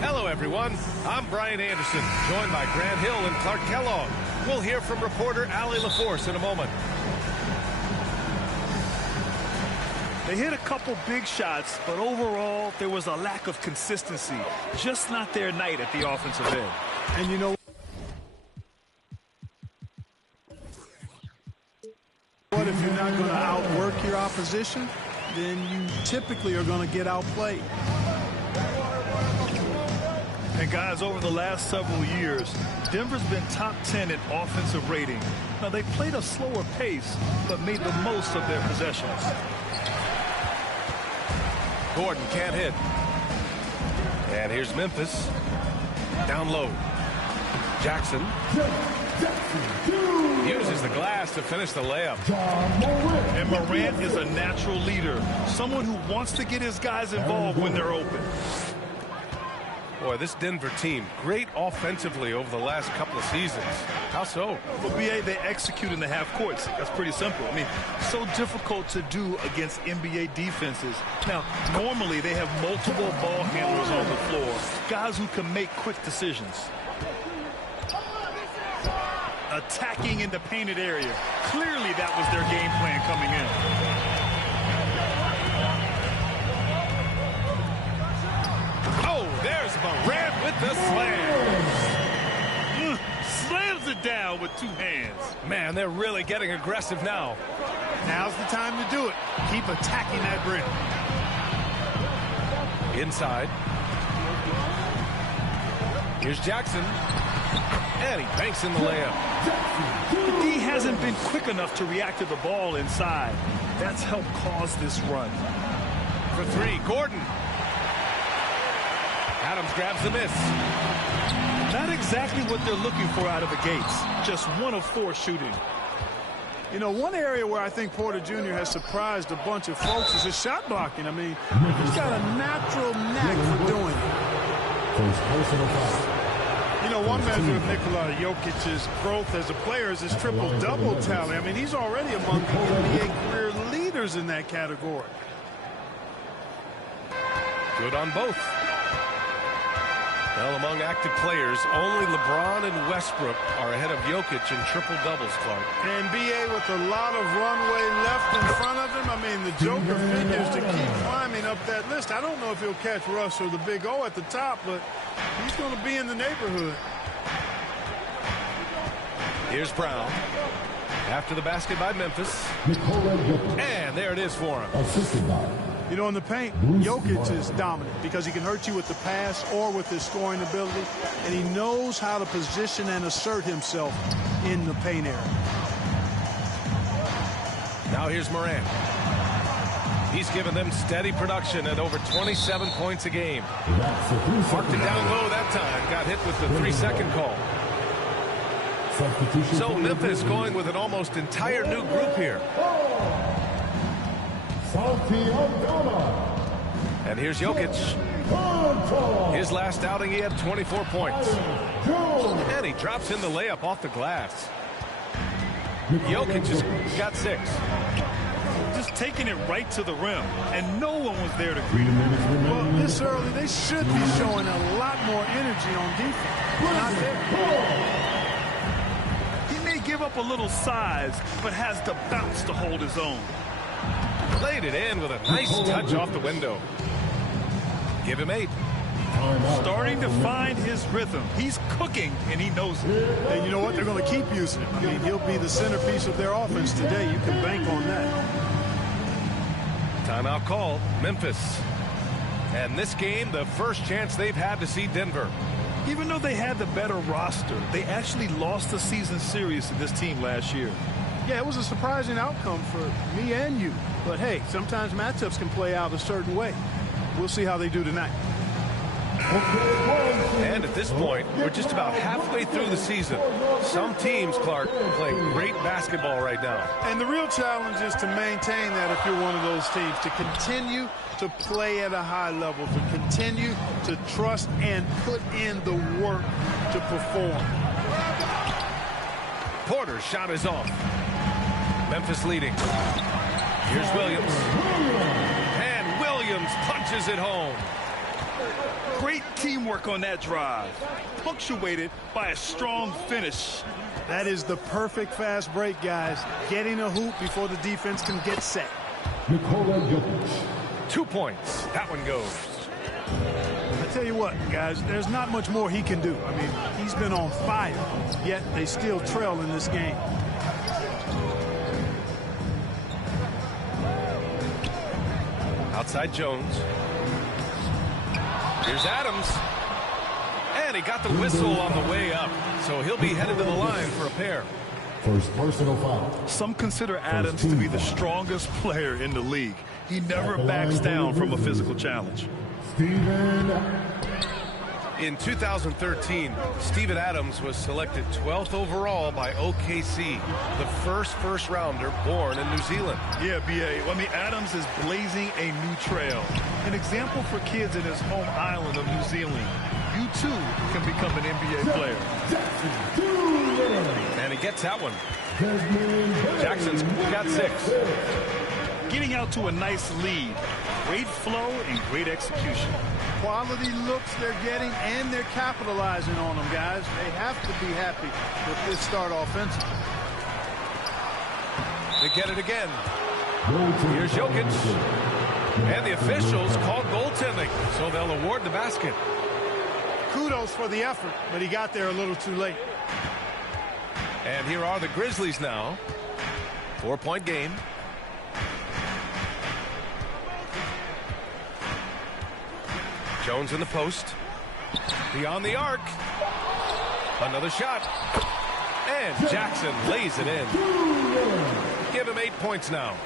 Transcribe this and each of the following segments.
Hello, everyone. I'm Brian Anderson, joined by Grant Hill and Clark Kellogg. We'll hear from reporter Allie LaForce in a moment. They hit a couple big shots, but overall, there was a lack of consistency. Just not their night at the offensive end. And you know what? If you're not going to outwork your opposition, then you typically are going to get outplayed. And guys, over the last several years, Denver's been top 10 in offensive rating. Now, they played a slower pace, but made the most of their possessions. Gordon can't hit. And here's Memphis. Down low. Jackson uses the glass to finish the layup. And Morant is a natural leader, someone who wants to get his guys involved when they're open. Boy, this Denver team, great offensively over the last couple of seasons. How so? Well, BA, they execute in the half courts. That's pretty simple. I mean, so difficult to do against NBA defenses. Now, normally they have multiple ball handlers on the floor, guys who can make quick decisions. Attacking in the painted area. Clearly that was their game plan coming in. Oh, there's Morant with the slam. Slams it down with two hands. Man, they're really getting aggressive now. Now's the time to do it. Keep attacking that rim. Inside. Here's Jackson. And he banks in the layup. The D hasn't been quick enough to react to the ball inside. That's helped cause this run. For three, Gordon. Adams grabs the miss. Not exactly what they're looking for out of the gates. Just 1 of 4 shooting. You know, one area where I think Porter Jr. has surprised a bunch of folks is his shot blocking. I mean, he's got a natural knack for doing it. You know, one measure of Nikola Jokic's growth as a player is his triple-double tally. I mean, he's already among the NBA career leaders in that category. Good on both. Well, among active players, only LeBron and Westbrook are ahead of Jokic in triple-doubles, Clark. And B.A. with a lot of runway left in front of him. I mean, the Joker figures to keep climbing up that list. I don't know if he'll catch Russ or the Big O at the top, but he's going to be in the neighborhood. Here's Brown. After the basket by Memphis. And there it is for him. You know, in the paint, Jokic is dominant because he can hurt you with the pass or with his scoring ability, and he knows how to position and assert himself in the paint area. Now here's Morant. He's given them steady production at over 27 points a game. Marked it down low that time. Got hit with the 3-second call. So Memphis going with an almost entire new group here. And here's Jokic. His last outing, he had 24 points. And he drops in the layup off the glass. Jokic has got 6. Just taking it right to the rim, and no one was there to greet him. Well, this early, they should be showing a lot more energy on defense. Not there. He may give up a little size, but has the bounce to hold his own. Laid it in with a nice touch off the window. Give him 8. Starting to find his rhythm. He's cooking, and he knows it. And you know what? They're going to keep using him. I mean, he'll be the centerpiece of their offense today. You can bank on that. Timeout call, Memphis. And this game, the first chance they've had to see Denver. Even though they had the better roster, they actually lost the season series to this team last year. Yeah, it was a surprising outcome for me and you. But, hey, sometimes matchups can play out a certain way. We'll see how they do tonight. And at this point, we're just about halfway through the season. Some teams, Clark, playing great basketball right now. And the real challenge is to maintain that if you're one of those teams, to continue to play at a high level, to continue to trust and put in the work to perform. Porter's shot is off. Memphis leading. Here's Williams. And Williams punches it home. Great teamwork on that drive, punctuated by a strong finish. That is the perfect fast break, guys. Getting a hoop before the defense can get set. 2 points. That one goes. I tell you what, guys, there's not much more he can do. I mean, he's been on fire, yet they still trail in this game. Outside Jones. Here's Adams. And he got the whistle on the way up. So he'll be headed to the line for a pair. First personal foul. Some consider Adams to be the strongest player in the league. He never backs down from a physical challenge. In 2013, Steven Adams was selected 12th overall by OKC, the first rounder born in New Zealand. Yeah, B.A. I mean, Adams is blazing a new trail. An example for kids in his home island of New Zealand. You, too, can become an NBA player. And he gets that one. Jackson's got 6. Getting out to a nice lead. Great flow and great execution. Quality looks they're getting, and they're capitalizing on them, guys. They have to be happy with this start offensively. They get it again. Here's Jokic. And the officials called goaltending, so they'll award the basket. Kudos for the effort, but he got there a little too late. And here are the Grizzlies now. 4-point game. Jones in the post. Beyond the arc. Another shot. And Jackson lays it in. Give him 8 points now.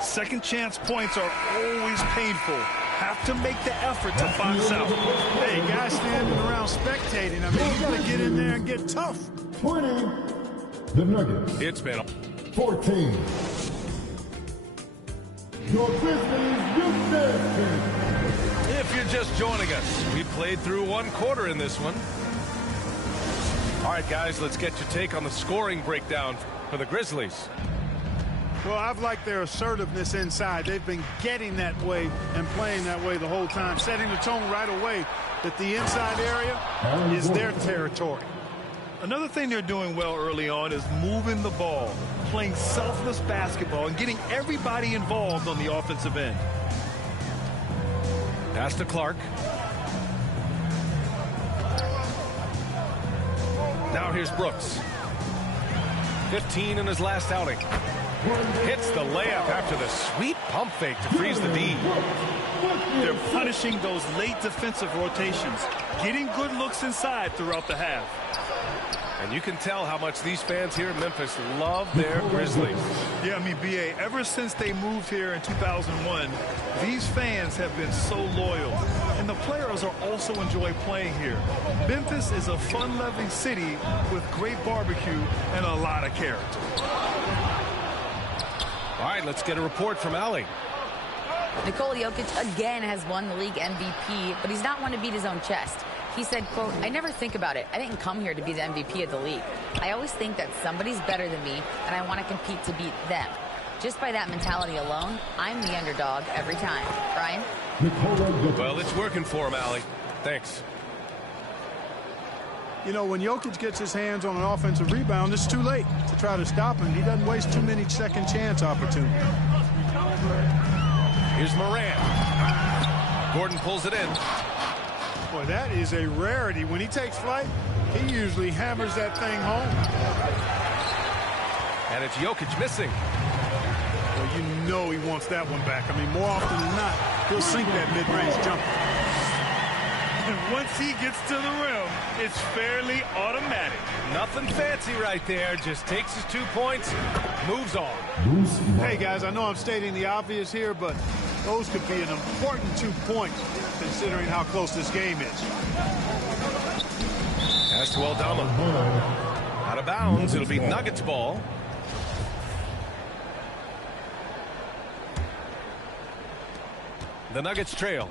Second chance points are always painful. Have to make the effort to box out. Hey, guys standing around spectating. I mean, you got to get in there and get tough. 20. The Nuggets. It's been 14. Your Grizzlies, If you're just joining us, we played through 1 quarter in this one. All right, guys, let's get your take on the scoring breakdown for the Grizzlies. Well, I've liked their assertiveness inside. They've been getting that way and playing that way the whole time, setting the tone right away that the inside area is their territory. Another thing they're doing well early on is moving the ball, playing selfless basketball, and getting everybody involved on the offensive end. Pass to Clark. Now here's Brooks. 15 in his last outing. Hits the layup after the sweet pump fake to freeze the D. They're punishing those late defensive rotations, getting good looks inside throughout the half. And you can tell how much these fans here in Memphis love their Grizzlies. Yeah, I mean, B.A., ever since they moved here in 2001, these fans have been so loyal. And the players are also enjoy playing here. Memphis is a fun-loving city with great barbecue and a lot of character. All right, let's get a report from Allie. Nikola Jokic again has won the league MVP, but he's not one to beat his own chest. He said, quote, "I never think about it. I didn't come here to be the MVP of the league. I always think that somebody's better than me, and I want to compete to beat them. Just by that mentality alone, I'm the underdog every time." Brian? Well, it's working for him, Allie. Thanks. You know, when Jokic gets his hands on an offensive rebound, it's too late to try to stop him. He doesn't waste too many second chance opportunities. Here's Moran. Gordon pulls it in. Boy, that is a rarity. When he takes flight, he usually hammers that thing home. And it's Jokic missing. Well, you know he wants that one back. I mean, more often than not, he'll sink that mid-range jumper. And once he gets to the rim, it's fairly automatic. Nothing fancy right there. Just takes his 2 points, moves on. Hey, guys, I know I'm stating the obvious here, but those could be an important 2 points considering how close this game is. Pass to Aldama. Out of bounds. It'll be Nuggets ball. The Nuggets trail.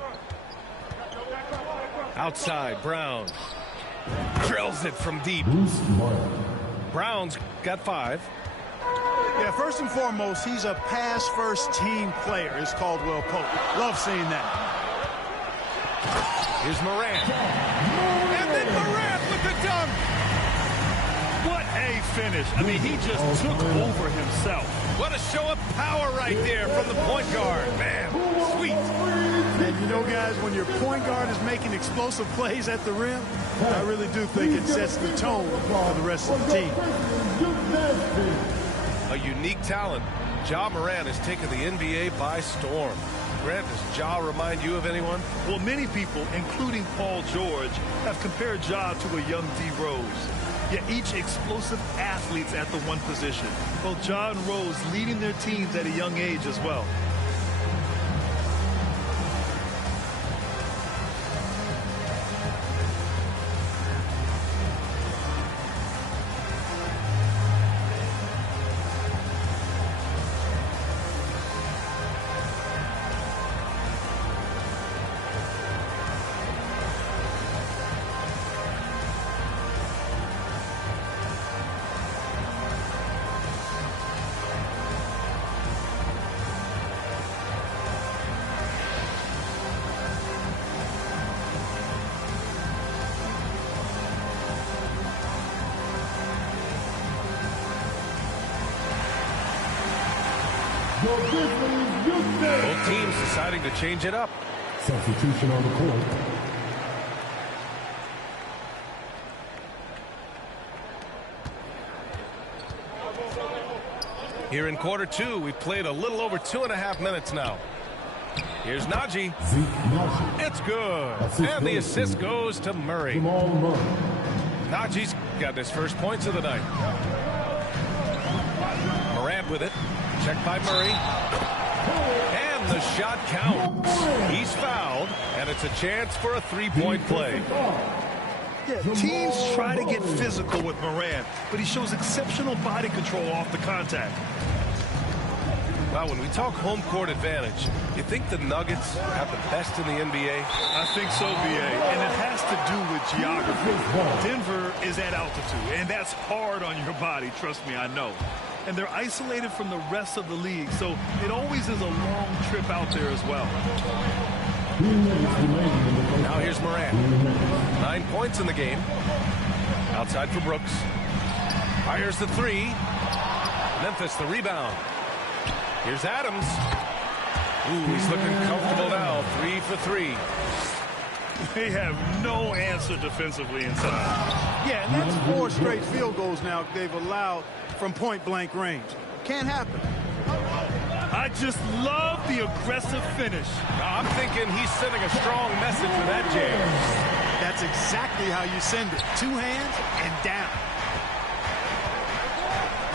Outside, Brown. Drills it from deep. Brown's got 5. Yeah, first and foremost, he's a pass-first team player, is Caldwell Pope. Love seeing that. Here's Morant. And then Morant with the dunk. What a finish. I mean, he just took over himself. What a show of power right there from the point guard. Man, sweet. And you know, guys, when your point guard is making explosive plays at the rim, I really do think it sets the tone for the rest of the team. A unique talent. Ja Morant has taken the NBA by storm. Grant, does Ja remind you of anyone? Well, many people, including Paul George, have compared Ja to a young D. Rose. Yet each explosive athlete's at the one position. Both Ja and Rose leading their teams at a young age as well. Both teams deciding to change it up. Substitution on the court. Here in quarter two, we've played a little over 2.5 minutes now. Here's Najee. It's good. And the assist goes to Murray. Najee's got his first points of the night. Morant with it. Checked by Murray. And the shot counts. He's fouled, and it's a chance for a three-point play. Yeah, teams try to get physical with Morant, but he shows exceptional body control off the contact. Wow, when we talk home court advantage, you think the Nuggets have the best in the NBA? I think so, B.A., and it has to do with geography. Denver is at altitude, and that's hard on your body, trust me, I know. And they're isolated from the rest of the league, so it always is a long trip out there as well. Now here's Morant. 9 points in the game. Outside for Brooks. Fires the three. Memphis the rebound. Here's Adams. Ooh, he's looking comfortable now. 3 for 3. They have no answer defensively inside. Yeah, and that's 4 straight field goals now they've allowed from point-blank range. Can't happen. I just love the aggressive finish. I'm thinking he's sending a strong message with that jam. That's exactly how you send it. 2 hands and down.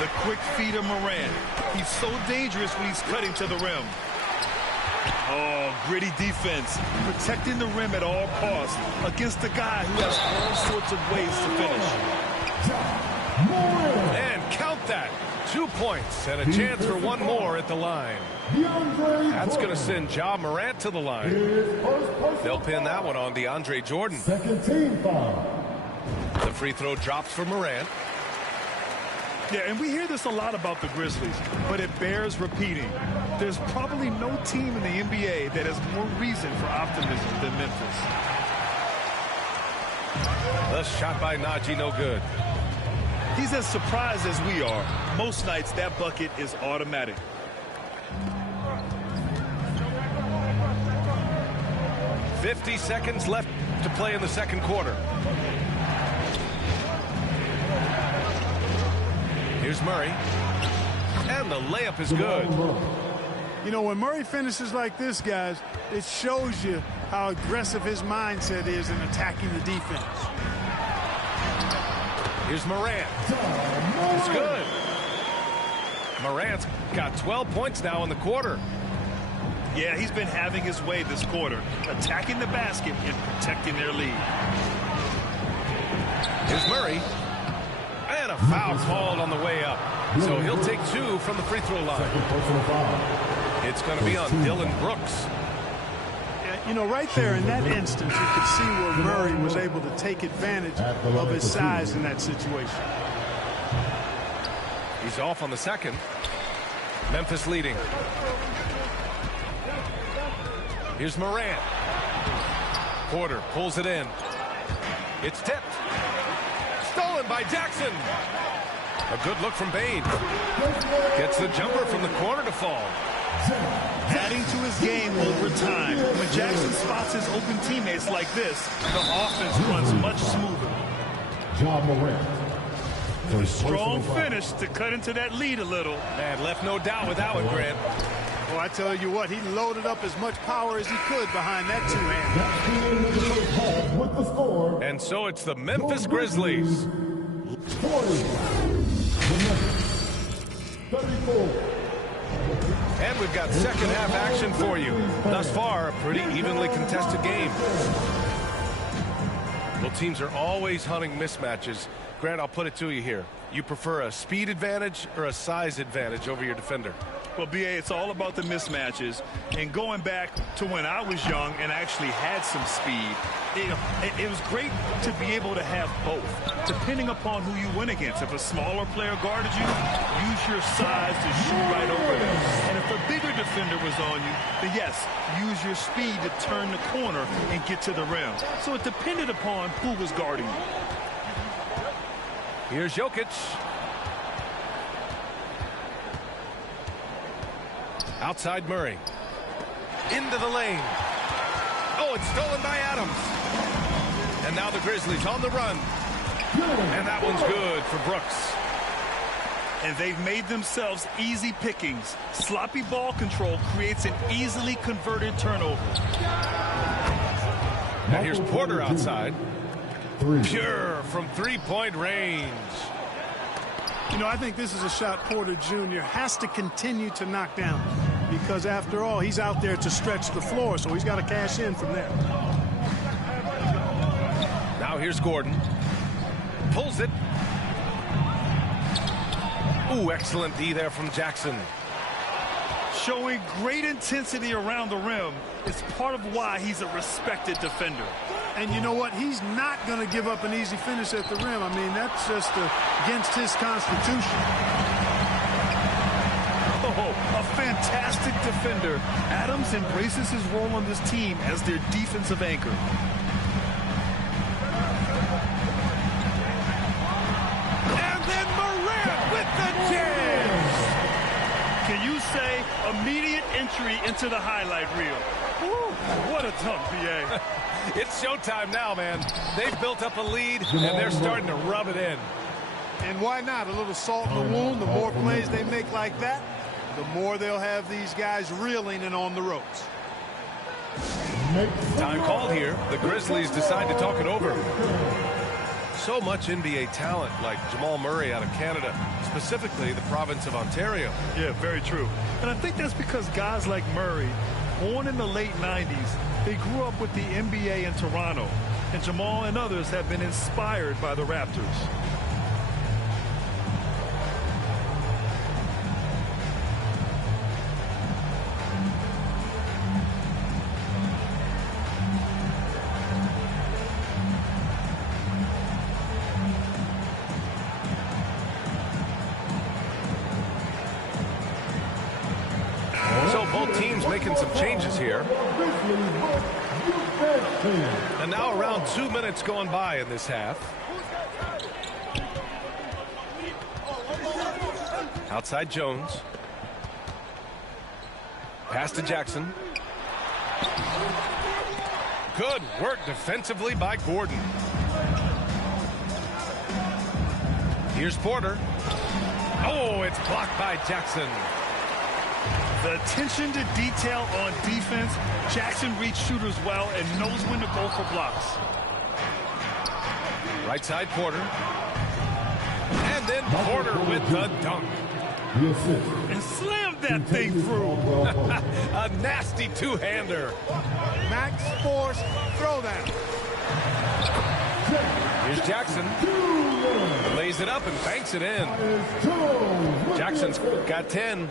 The quick feed of Morant. He's so dangerous when he's cutting to the rim. Oh, gritty defense. Protecting the rim at all costs against a guy who has all sorts of ways to finish. And count that. 2 points and a chance for one more at the line. That's going to send Ja Morant to the line. They'll pin that one on DeAndre Jordan. Second team foul. The free throw drops for Morant. Yeah, and we hear this a lot about the Grizzlies, but it bears repeating. There's probably no team in the NBA that has more reason for optimism than Memphis. The shot by Najee, no good. He's as surprised as we are. Most nights, that bucket is automatic. "50 seconds left to play in the second quarter. Here's Murray. And the layup is good. You know, when Murray finishes like this, guys, it shows you how aggressive his mindset is in attacking the defense. Here's Morant. It's good. Morant's got 12 points now in the quarter. Yeah, he's been having his way this quarter, attacking the basket and protecting their lead. Here's Murray. And a foul called on the way up. So he'll take 2 from the free throw line. It's going to be on Dylan Brooks. You know, right there in that instance, you could see where Murray was able to take advantage of his size in that situation. He's off on the second. Memphis leading. Here's Morant. Porter pulls it in. It's tipped. Stolen by Jackson. A good look from Bain. Gets the jumper from the corner to fall. Adding to his game over time. When Jackson spots his open teammates like this, the offense runs much smoother. John Morant. A strong finish to cut into that lead a little. And left no doubt with that one, Grant. Well, I tell you what, he loaded up as much power as he could behind that two-hand. With the score. And so it's the Memphis Grizzlies. 34. And we've got second half action for you. Thus far, a pretty evenly contested game. Well, teams are always hunting mismatches. Grant, I'll put it to you here. You prefer a speed advantage or a size advantage over your defender? Well, B.A., it's all about the mismatches. And going back to when I was young and actually had some speed, it was great to be able to have both, depending upon who you went against. If a smaller player guarded you, use your size to shoot right over them. And if a bigger defender was on you, then yes, use your speed to turn the corner and get to the rim. So it depended upon who was guarding you. Here's Jokic. Outside Murray. Into the lane. Oh, it's stolen by Adams. And now the Grizzlies on the run. And that one's good for Brooks. And they've made themselves easy pickings. Sloppy ball control creates an easily converted turnover. Now here's Porter outside. Pure from three-point range. You know, I think this is a shot Porter Jr. has to continue to knock down because, after all, he's out there to stretch the floor, so he's got to cash in from there. Now here's Gordon. Pulls it. Ooh, excellent D there from Jackson. Showing great intensity around the rim is part of why he's a respected defender. And you know what? He's not going to give up an easy finish at the rim. I mean, that's just against his constitution. Oh, a fantastic defender. Adams embraces his role on this team as their defensive anchor. And then Morant with the jam. Can you say immediate entry into the highlight reel? Woo, what a dunk, B.A. It's showtime now, man. They've built up a lead, and they're starting to rub it in. And why not? A little salt in the wound. The more plays they make like that, the more they'll have these guys reeling and on the ropes. Time called here. The Grizzlies decide to talk it over. So much NBA talent like Jamal Murray out of Canada, specifically the province of Ontario. Yeah, very true. And I think that's because guys like Murray, born in the late 90s, they grew up with the NBA in Toronto, and Jamal and others have been inspired by the Raptors. So both teams making some changes here. And now around 2 minutes going by in this half. Outside Jones. Pass to Jackson. Good work defensively by Gordon. Here's Porter. Oh, it's blocked by Jackson. The attention to detail on defense. Jackson reads shooters well and knows when to go for blocks. Right side Porter. And then Porter with the dunk. And slammed that thing through. A nasty two-hander. Max Force throwdown. Here's Jackson. Lays it up and banks it in. Jackson's got 10.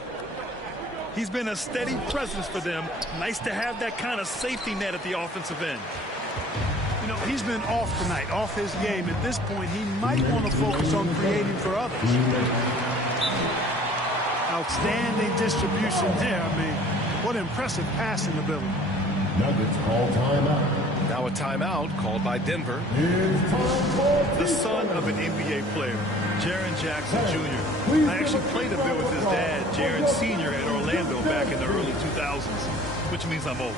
He's been a steady presence for them. Nice to have that kind of safety net at the offensive end. You know, he's been off tonight, off his game. At this point, he might want to focus on creating for others. Outstanding distribution there. I mean, what impressive passing ability. Nuggets call timeout. Now a timeout called by Denver. The son of an NBA player, Jaren Jackson Jr. I actually played a bit with his dad, Jaren Sr. at Orlando back in the early 2000s, which means I'm old.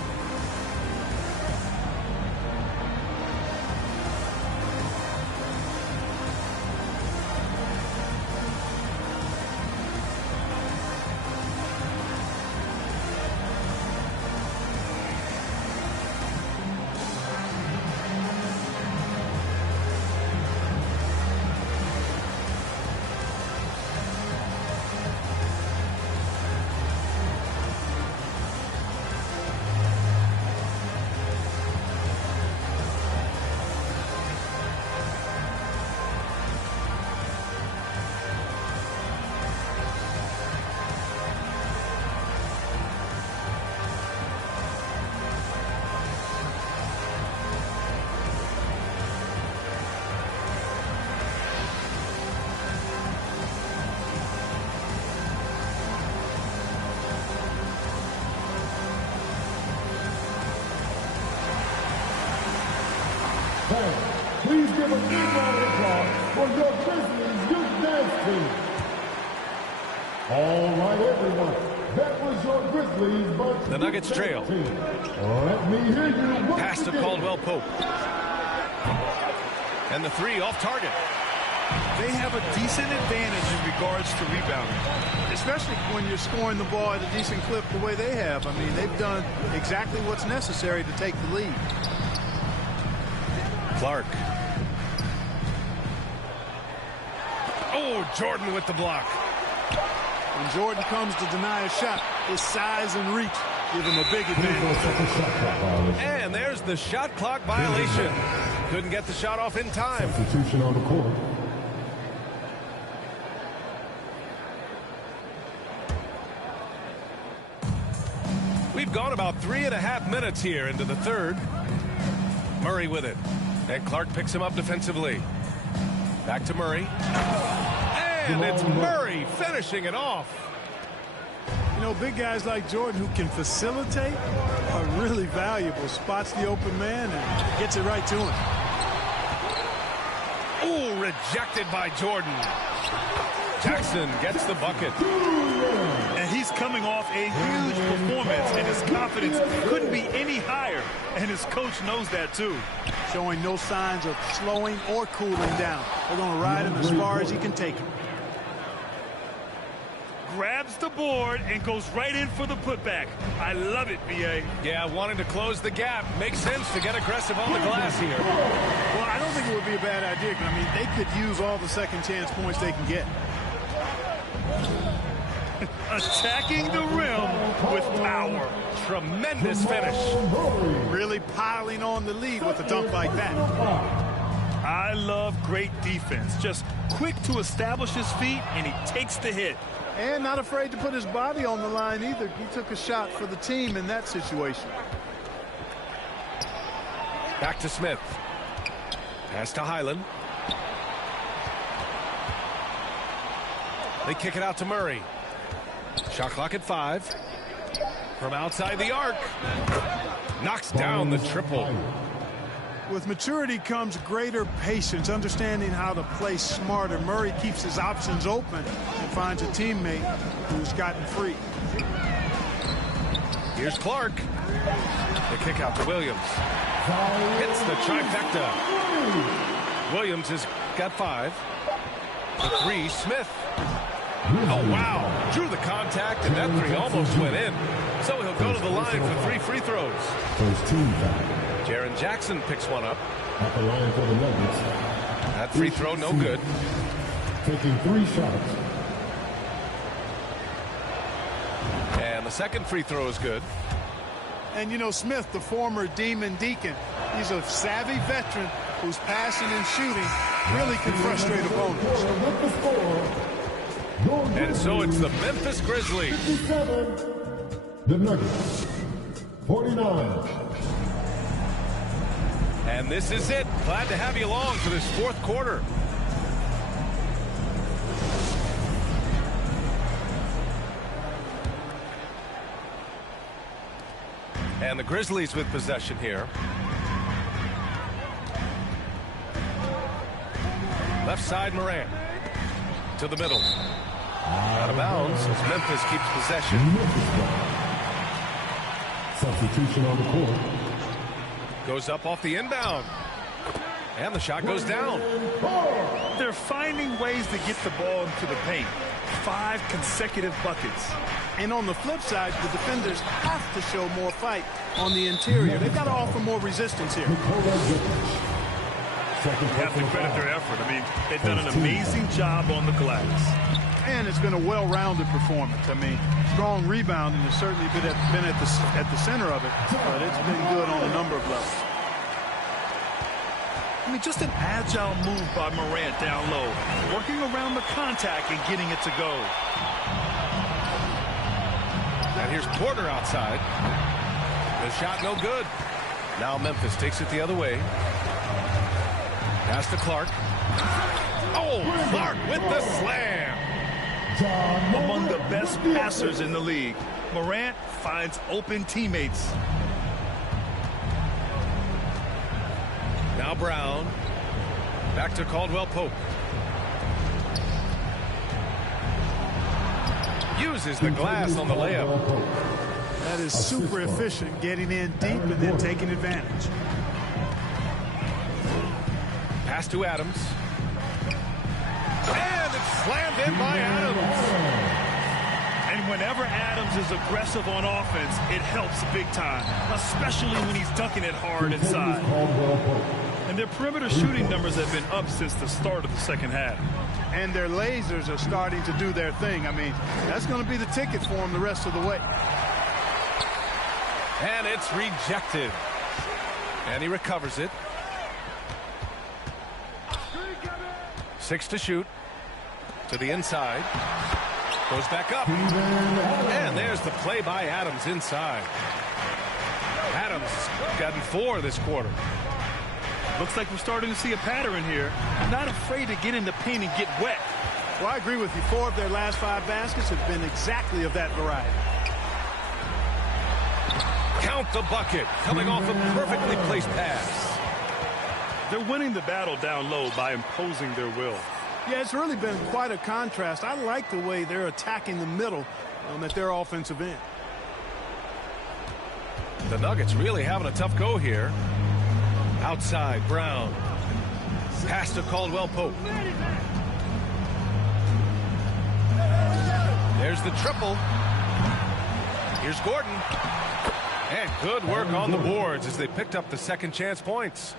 Please give a big round of applause for your Grizzlies youth dance team. All right, everyone. That was your Grizzlies but the Nuggets trail. Let me hear you. Pass to Caldwell Pope. And the three off target. They have a decent advantage in regards to rebounding, especially when you're scoring the ball at a decent clip the way they have. I mean, they've done exactly what's necessary to take the lead. Clark. Oh, Jordan with the block. When Jordan comes to deny a shot, his size and reach give him a big advantage. And there's the shot clock violation. Couldn't get the shot off in time. Substitution on the court. We've gone about 3.5 minutes here into the third. Murray with it. And Clark picks him up defensively. Back to Murray. And it's Murray finishing it off. You know, big guys like Jordan who can facilitate are really valuable. Spots the open man and gets it right to him. Ooh, rejected by Jordan. Jackson gets the bucket. And he's coming off a huge performance, and his confidence couldn't be any higher. And his coach knows that, too. Showing no signs of slowing or cooling down. They're going to ride him as far as he can take him. Grabs the board and goes right in for the putback. I love it, B.A. Yeah, wanting to close the gap. Makes sense to get aggressive on the glass here. Well, I don't think it would be a bad idea. I mean, they could use all the second chance points they can get. Attacking the rim with power. Tremendous finish. Really piling on the lead with a dunk like that. I love great defense. Just quick to establish his feet, and he takes the hit. And not afraid to put his body on the line either. He took a shot for the team in that situation. Back to Smith. Pass to Highland. They kick it out to Murray. Shot clock at 5. From outside the arc. Knocks down the triple. With maturity comes greater patience, understanding how to play smarter. Murray keeps his options open and finds a teammate who's gotten free. Here's Clark. The kick out to Williams. Hits the trifecta. Williams has got 5. The 3, Smith. Oh, wow. Drew the contact, and that 3 almost went in. So he'll go to the line for 3 free throws. First team foul. Jaren Jackson picks one up. At the line for the Nuggets. That free throw, no good. Taking 3 shots. And the second free throw is good. And, you know, Smith, the former Demon Deacon, he's a savvy veteran whose passing and shooting really can frustrate opponents. And so it's the Memphis Grizzlies. 57. The Nuggets. 49. And this is it. Glad to have you along for this fourth quarter. And the Grizzlies with possession here. Left side, Morant. To the middle. Out of bounds as Memphis keeps possession. Substitution on the court. Goes up off the inbound. And the shot goes down. They're finding ways to get the ball into the paint. 5 consecutive buckets. And on the flip side, the defenders have to show more fight on the interior. They've got to offer more resistance here. You have to credit their effort. I mean, they've done an amazing job on the glass. And it's been a well-rounded performance. I mean, strong rebounding has certainly been at the center of it, but it's been good on a number of levels. I mean, just an agile move by Morant down low, working around the contact and getting it to go. And here's Porter outside. The shot no good. Now Memphis takes it the other way. Pass to Clark. Oh, Clark with the slam. Among the best passers in the league, Morant finds open teammates. Now Brown. Back to Caldwell Pope. Uses the glass on the layup. That is super efficient, getting in deep and then taking advantage. Pass to Adams. And it's slammed in by Adams. And whenever Adams is aggressive on offense, it helps big time, especially when he's dunking it hard inside. And their perimeter shooting numbers have been up since the start of the second half. And their lasers are starting to do their thing. I mean, that's going to be the ticket for them the rest of the way. And it's rejected. And he recovers it. 6 to shoot. To the inside. Goes back up. And there's the play by Adams inside. Adams gotten 4 this quarter. Looks like we're starting to see a pattern here. Not afraid to get in the paint and get wet. Well, I agree with you. 4 of their last 5 baskets have been exactly of that variety. Count the bucket. Coming off a perfectly placed pass. They're winning the battle down low by imposing their will. Yeah, it's really been quite a contrast. I like the way they're attacking the middle at their offensive end. The Nuggets really having a tough go here. Outside, Brown. Pass to Caldwell Pope. There's the triple. Here's Gordon. And good work on the boards as they picked up the second chance points.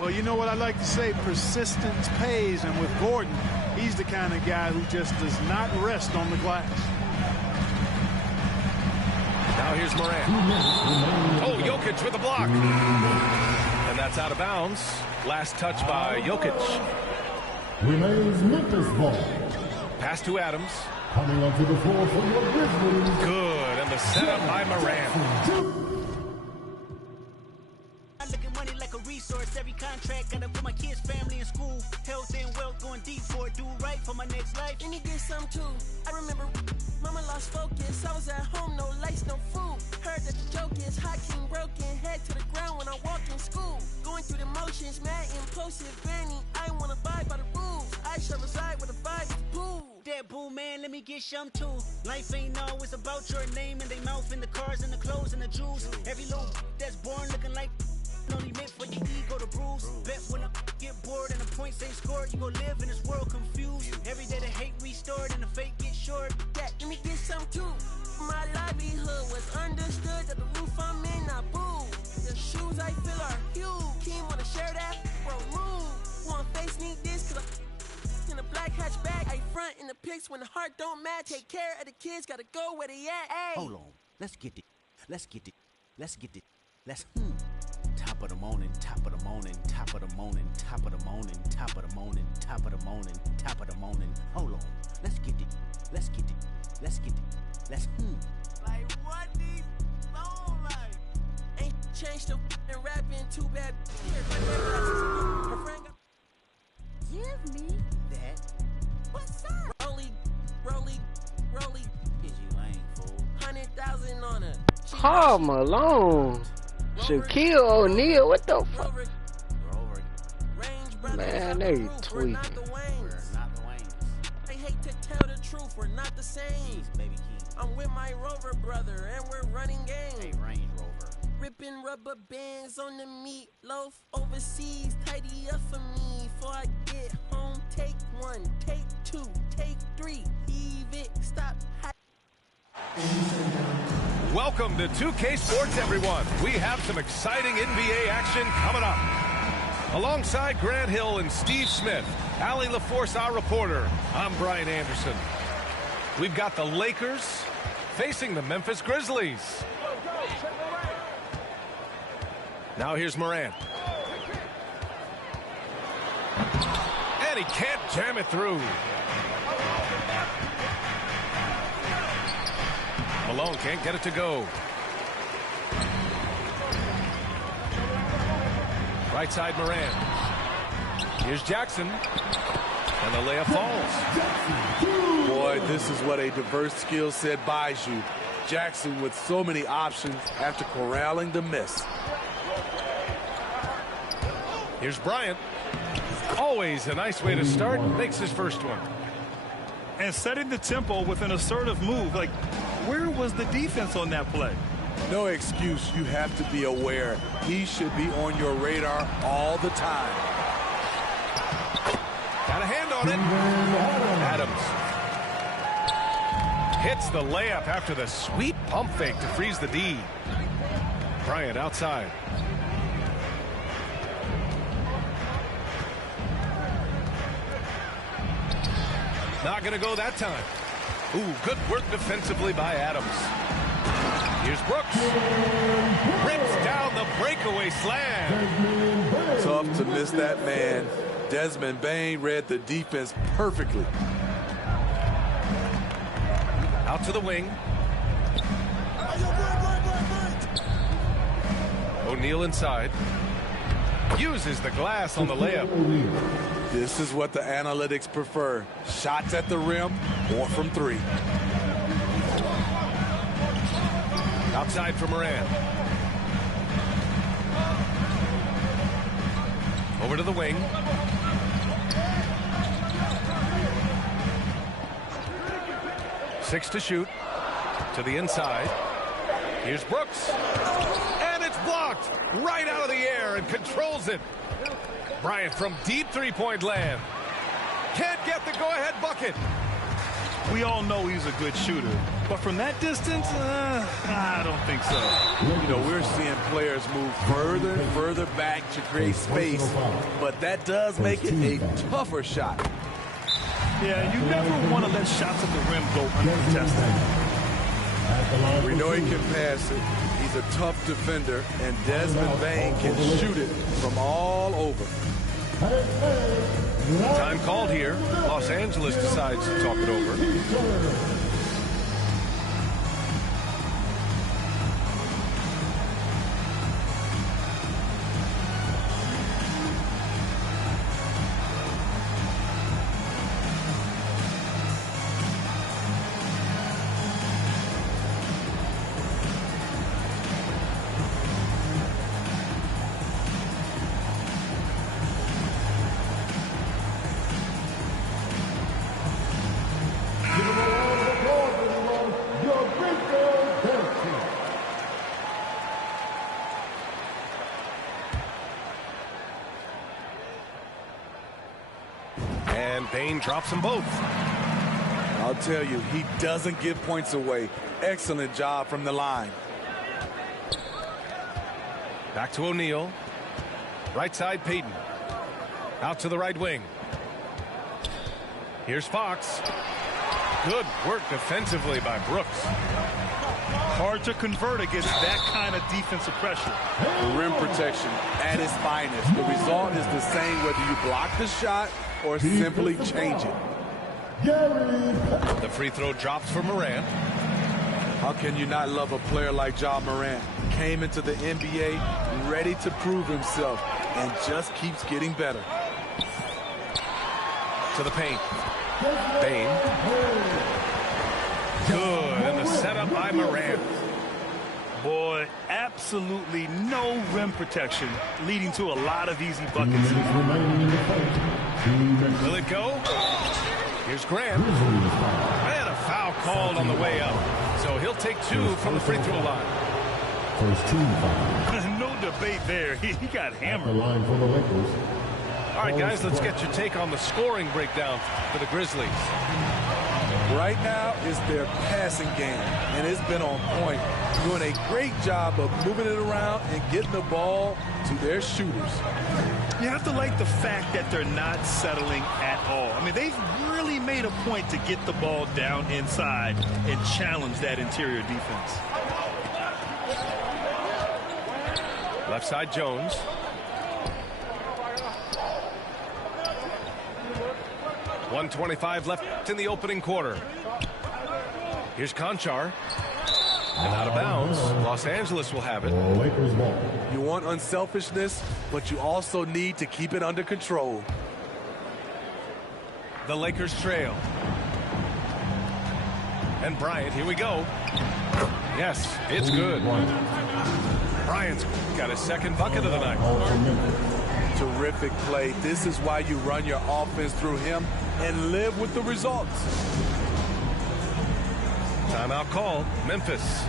Well, you know what I like to say, persistence pays, and with Gordon, he's the kind of guy who just does not rest on the glass. Now here's Morant. Oh, Jokic with a block. And that's out of bounds. Last touch by Jokic. Remains Memphis ball. Pass to Adams. Coming onto the floor from the Grizzlies. Good, and the setup by Morant. Looking money like a resource. Every contract gotta put my kids, family in school. Health and wealth going deep for it. Do right for my next life. And he did some too. I remember mama lost focus. I was at home, no lights, no food. Heard that the joke is hot king broken. Head to the ground when I walk in school. Going through the motions, mad impulsive, Fanny. I wanna abide by the rules. I shall reside with a vibe is pool. That boo man, let me get some too. Life ain't always about your name and they mouth and the cars and the clothes and the jewels. Every little that's born looking like only meant for your ego to bruise. Bet when I get bored and the points ain't scored, you gon' live in this world confused. Every day the hate restored and the fake get short. That let me get some too. My livelihood was understood that the roof I'm in, I boo. The shoes I feel are huge. Team wanna share that? Bro, move. Wanna face need this cause I in a black hatchback. I front in the pics when the heart don't match. Take care of the kids, gotta go where they at. Ay. Hold on. Let's get it. Let's top of the morning, top of the morning, top of the morning, top of the morning, top of the morning, top of the morning, top of the morning. Hold on. Let's get it. Let's Like what these sound like? Ain't changed the and rapping too bad. Here, her friend got Give me that. what's up? Rolly. Is you lame, fool? 100,000 on her. Karl Malone. Shaquille O'Neal, what the fuck? Range Man, they tweaking. I hate to tell the truth, we're not the same. I'm with my Rover brother, and we're running game. Hey, Range Rover. Ripping rubber bands on the meatloaf overseas. Tidy up for me before I get home. Take one, take two, take three. Leave it, stop. Welcome to 2K Sports, everyone. We have some exciting NBA action coming up. Alongside Grant Hill and Steve Smith, Allie LaForce, our reporter, I'm Brian Anderson. We've got the Lakers facing the Memphis Grizzlies. Now here's Morant. And he can't jam it through. Malone can't get it to go. Right side Morant. Here's Jackson. And the layup falls. Boy, this is what a diverse skill set buys you. Jackson with so many options after corralling the miss. Here's Bryant. Always a nice way to start. Makes his first one. And setting the tempo with an assertive move. Like, where was the defense on that play? No excuse. You have to be aware. He should be on your radar all the time. Got a hand on it. Adams hits the layup after the sweet pump fake to freeze the D. Bryant outside. Not going to go that time. Ooh, good work defensively by Adams. Here's Brooks. Rips down the breakaway slam. Tough to miss that man. Desmond Bain read the defense perfectly. Out to the wing. O'Neal inside. Uses the glass on the layup. This is what the analytics prefer. Shots at the rim or from three. Outside for Morant. Over to the wing. Six to shoot. To the inside. Here's Brooks. And it's blocked right out of the air and controls it. Bryant from deep three-point land. Can't get the go-ahead bucket. We all know he's a good shooter. But from that distance, I don't think so. You know, we're seeing players move further and further back to create space. But that does make it a tougher shot. Yeah, you never want to let shots at the rim go uncontested. We know he can pass it. He's a tough defender, and Desmond Bain can shoot it from all over. Time called here. Los Angeles decides to talk it over. Bain drops them both. I'll tell you, he doesn't give points away. Excellent job from the line. Back to O'Neal. Right side, Payton. Out to the right wing. Here's Fox. Good work defensively by Brooks. Hard to convert against that kind of defensive pressure. Rim protection at its finest. The result is the same whether you block the shot or simply change it. The free throw drops for Morant. How can you not love a player like Ja Morant? Came into the NBA ready to prove himself and just keeps getting better. To the paint. Bain. Good, and the setup by Morant. Boy, absolutely. absolutely no rim protection, leading to a lot of easy buckets. Will it go? Here's Grant. And a foul called on the way up. So he'll take 2 from the free throw line. First team foul. No debate there. He got hammered. The line for the Lakers. All right, guys, let's get your take on the scoring breakdown for the Grizzlies. Right now is their passing game, and it's been on point. Doing a great job of moving it around and getting the ball to their shooters. You have to like the fact that they're not settling at all. I mean, they've really made a point to get the ball down inside and challenge that interior defense. Left side, Jones. .125 left in the opening quarter. Here's Conchar. And out of bounds. Los Angeles will have it. Lakers ball. You want unselfishness, but you also need to keep it under control. The Lakers trail. And Bryant, here we go. Yes, it's good. Bryant's got his second bucket of the night. Terrific play. This is why you run your offense through him and live with the results. Timeout call, Memphis.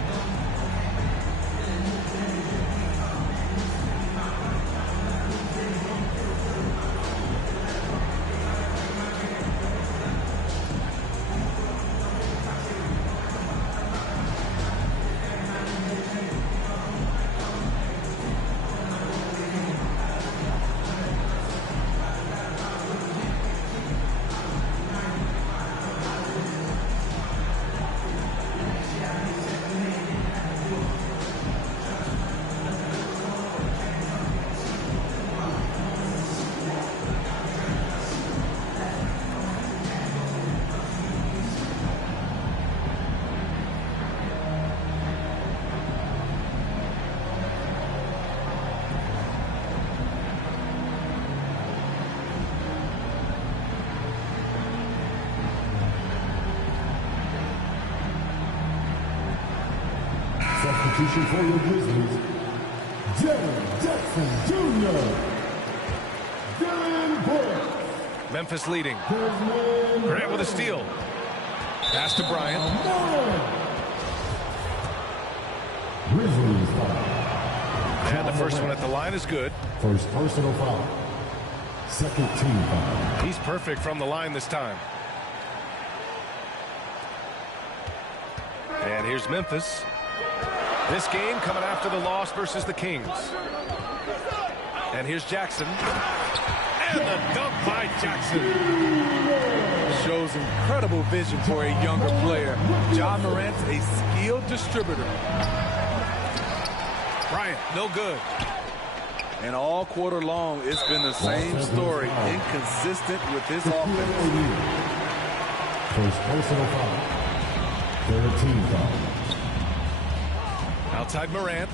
Substitution for your Grizzlies. Jaren Jackson Jr. Dylan Brooks. Memphis leading. Grant with a steal. Pass to Bryant. Grizzlies foul. And the first one at the line is good. First personal foul. Second team foul. He's perfect from the line this time. And here's Memphis. This game coming after the loss versus the Kings. And here's Jackson. And the dunk by Jackson. Shows incredible vision for a younger player. John Morant's a skilled distributor. Bryant, no good. And all quarter long, it's been the same story. Inconsistent with his offense. First personal foul. Third team foul. Outside Morant.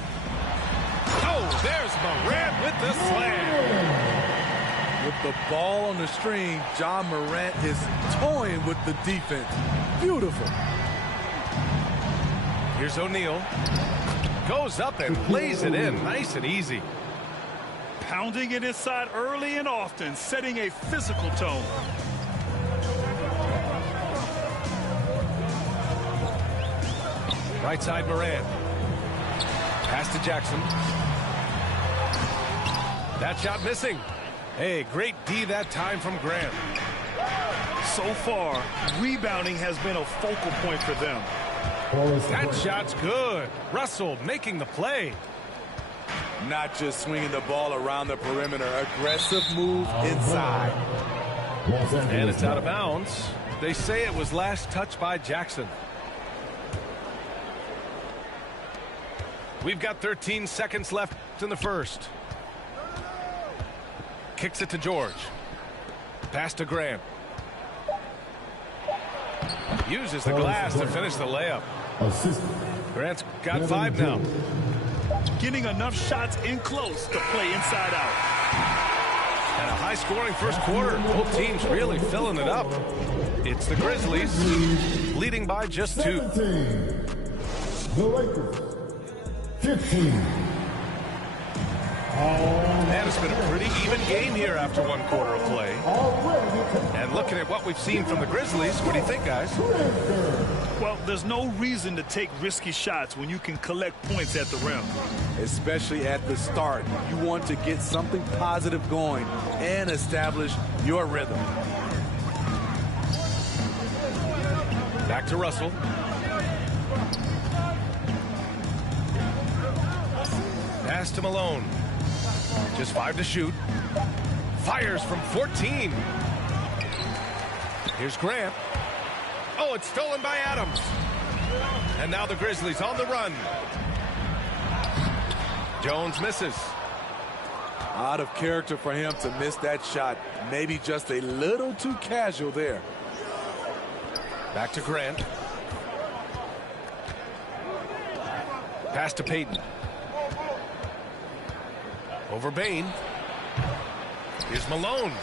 Oh, there's Morant with the slam. With the ball on the string, John Morant is toying with the defense. Beautiful. Here's O'Neal. Goes up and lays it in. Nice and easy. Pounding it inside early and often, setting a physical tone. Right side Morant. Pass to Jackson. That shot missing. Hey, great D that time from Grant. So far, rebounding has been a focal point for them. That shot's good. Russell making the play. Not just swinging the ball around the perimeter. Aggressive move inside. And it's out of bounds. They say it was last touched by Jackson. We've got 13 seconds left in the first. Kicks it to George. Pass to Grant. Uses the glass to finish the layup. Grant's got 5 now. Getting enough shots in close to play inside out. And a high-scoring first quarter. Both teams really filling it up. It's the Grizzlies leading by just 2. The Lakers. 15. And it's been a pretty even game here after one quarter of play. And looking at what we've seen from the Grizzlies, what do you think, guys? Well, there's no reason to take risky shots when you can collect points at the rim. Especially at the start. You want to get something positive going and establish your rhythm. Back to Russell. Pass to Malone. Just 5 to shoot. Fires from 14. Here's Grant. Oh, it's stolen by Adams. And now the Grizzlies on the run. Jones misses. Out of character for him to miss that shot. Maybe just a little too casual there. Back to Grant. Pass to Payton. Over Bain. Here's Malone.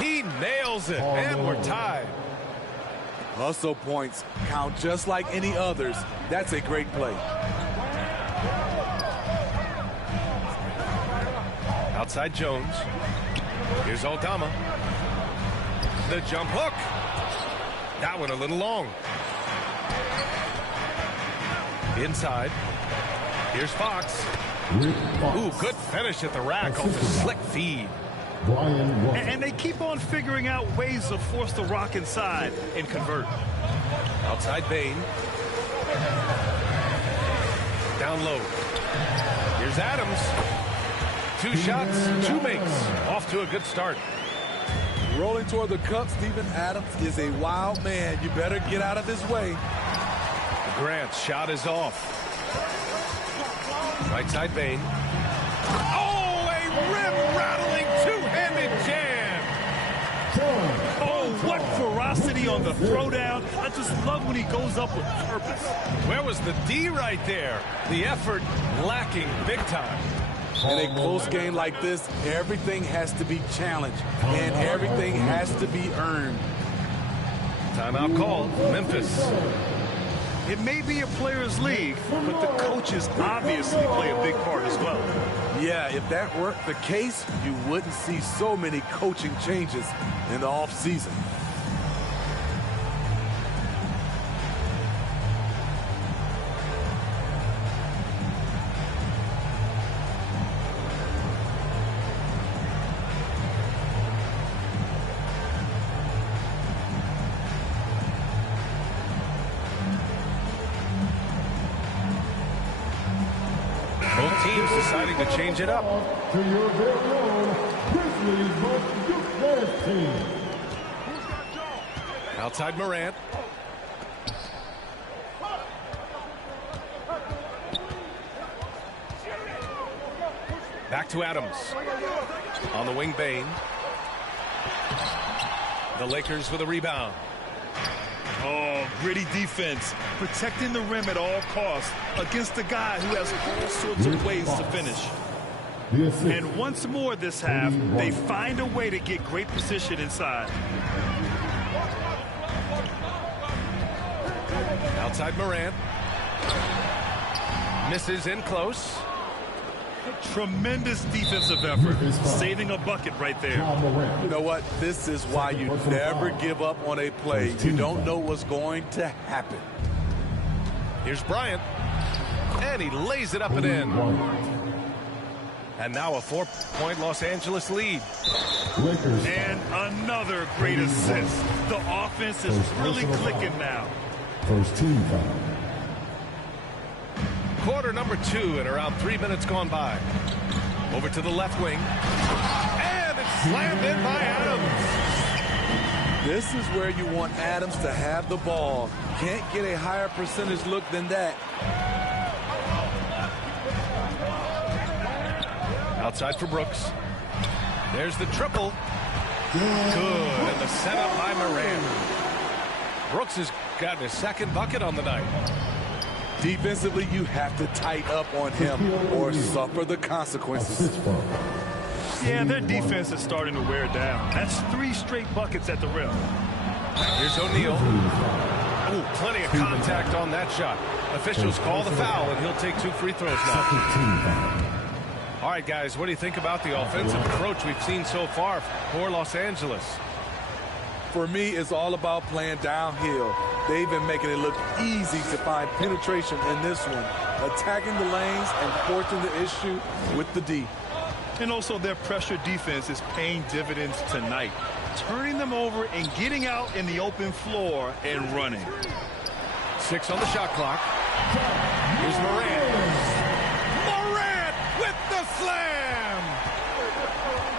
He nails it, and we're tied. Hustle points count just like any others. That's a great play. Outside Jones. Here's Aldama. The jump hook. That one a little long. Inside. Here's Fox. Ooh, good finish at the rack off the slick feed. And they keep on figuring out ways to force the rock inside and convert. Outside Bain. Down low. Here's Adams. 2 shots, 2 makes. Off to a good start. Rolling toward the cup, Steven Adams is a wild man. You better get out of his way. Grant's shot is off. Right side Bain. Oh, a rim-rattling two-handed jam. Oh, what ferocity on the throwdown. I just love when he goes up with purpose. Where was the D right there? The effort lacking big time. In a close game like this, everything has to be challenged, and everything has to be earned. Timeout call, Memphis. It may be a players' league, but the coaches obviously play a big part as well. Yeah, if that weren't the case, you wouldn't see so many coaching changes in the offseason. Deciding to change it up. To your very own Grizzlies versus team. Outside Morant. Back to Adams. On the wing, Bain. The Lakers with a rebound. Oh, gritty defense, protecting the rim at all costs against a guy who has all sorts of ways to finish. And once more this half, they find a way to get great position inside. Outside Morant. Misses in close. Tremendous defensive effort, saving a bucket right there. You know what? This is why you never give up on a play. You don't know what's going to happen. Here's Bryant. And he lays it up and in. And now a 4-point Los Angeles lead. And another great assist. The offense is really clicking now. First team foul. Quarter number 2 and around 3 minutes gone by. Over to the left wing. And it's slammed in by Adams. This is where you want Adams to have the ball. Can't get a higher percentage look than that. Outside for Brooks. There's the triple. Good. And the setup by Moran. Brooks has gotten his second bucket on the night. Defensively, you have to tighten up on him or suffer the consequences. Yeah, their defense is starting to wear down. That's 3 straight buckets at the rim. Here's O'Neal. Ooh, Plenty of contact on that shot. Officials call the foul, and he'll take 2 free throws now. All right, guys, what do you think about the offensive approach we've seen so far for Los Angeles? For me, it's all about playing downhill. They've been making it look easy to find penetration in this one, attacking the lanes and forcing the issue with the D. And also their pressure defense is paying dividends tonight, turning them over and getting out in the open floor and running. 6 on the shot clock. Here's Morant. Morant with the slam!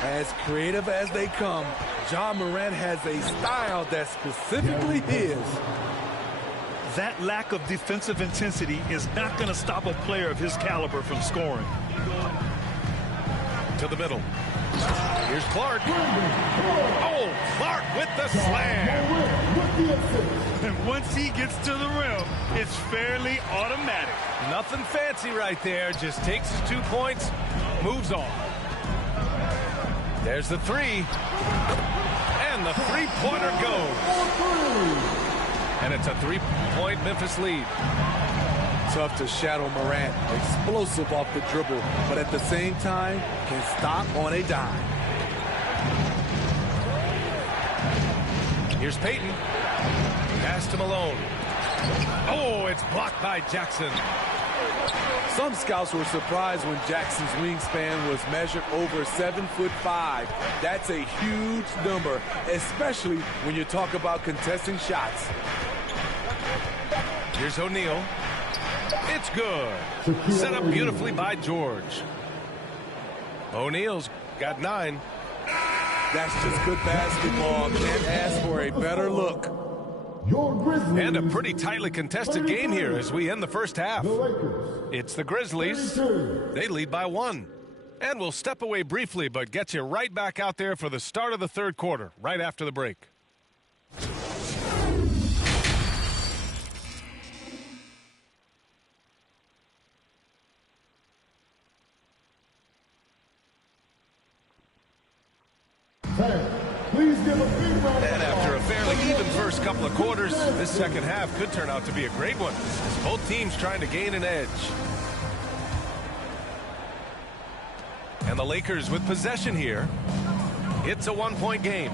As creative as they come, Ja Morant has a style that's specifically his. That lack of defensive intensity is not going to stop a player of his caliber from scoring. To the middle. Here's Clark. Oh, Clark with the slam. And once he gets to the rim, it's fairly automatic. Nothing fancy right there. Just takes his 2 points, moves on. There's the 3. And the three-pointer goes. And it's a 3-point Memphis lead. Tough to shadow Morant. Explosive off the dribble, but at the same time, can stop on a dime. Here's Payton. Pass to Malone. Oh, it's blocked by Jackson. Some scouts were surprised when Jackson's wingspan was measured over 7'5". That's a huge number, especially when you talk about contesting shots. Here's O'Neal. It's good. Set up beautifully by George. O'Neal's got 9. That's just good basketball. Can't ask for a better look. And a pretty tightly contested game here as we end the first half. It's the Grizzlies. They lead by 1. And we'll step away briefly, but get you right back out there for the start of the third quarter, right after the break. And after a fairly even first couple of quarters, this second half could turn out to be a great one, as both teams trying to gain an edge. And the Lakers with possession here. It's a 1-point game.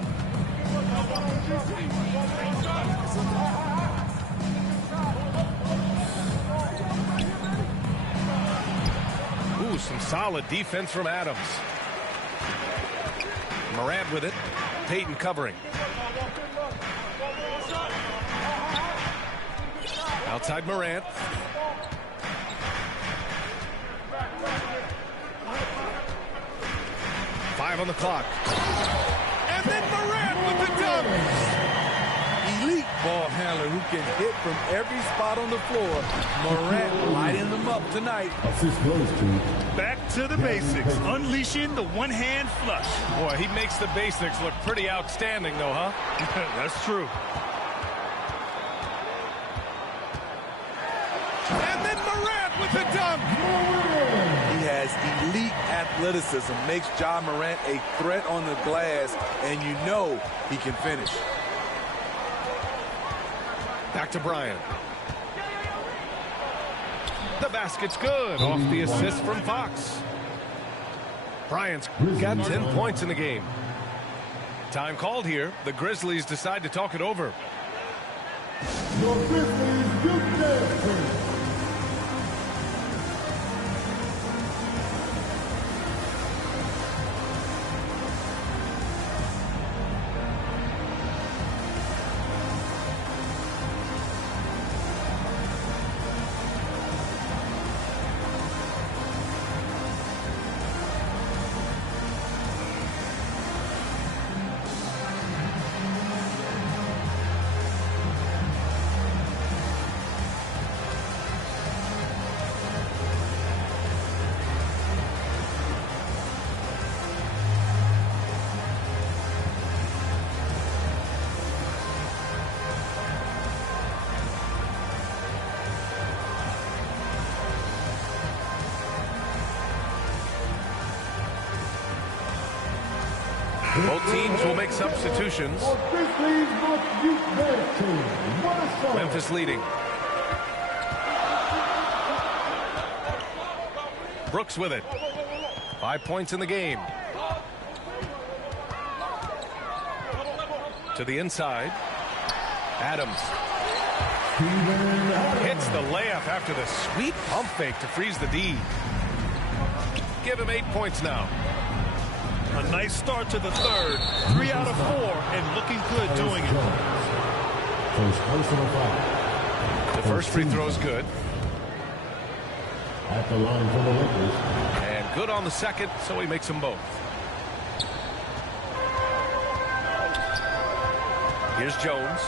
Ooh, some solid defense from Adams. Morant with it. Payton covering. Outside Morant. Five on the clock. And then Morant with the dunk. Elite ball handler who can hit from every spot on the floor. Morant lighting them up tonight. Back to the basics, unleashing the one-hand flush. Boy, he makes the basics look pretty outstanding, though, huh? That's true. And then Morant with the dunk. He has elite athleticism, makes Ja Morant a threat on the glass, and you know he can finish. Back to Bryant. The basket's good off the assist from Fox. Bryant's got 10 points in the game. Time called here. The Grizzlies decide to talk it over. Your Grizzlies, good day. Both teams will make substitutions. Memphis leading. Brooks with it. 5 points in the game. To the inside. Adams. Hits the layup after the sweet pump fake to freeze the D. Give him 8 points now. A nice start to the third. 3 out of 4 and looking good doing it. The first free throw is good. At the line for the Lakers. And good on the second, so he makes them both. Here's Jones.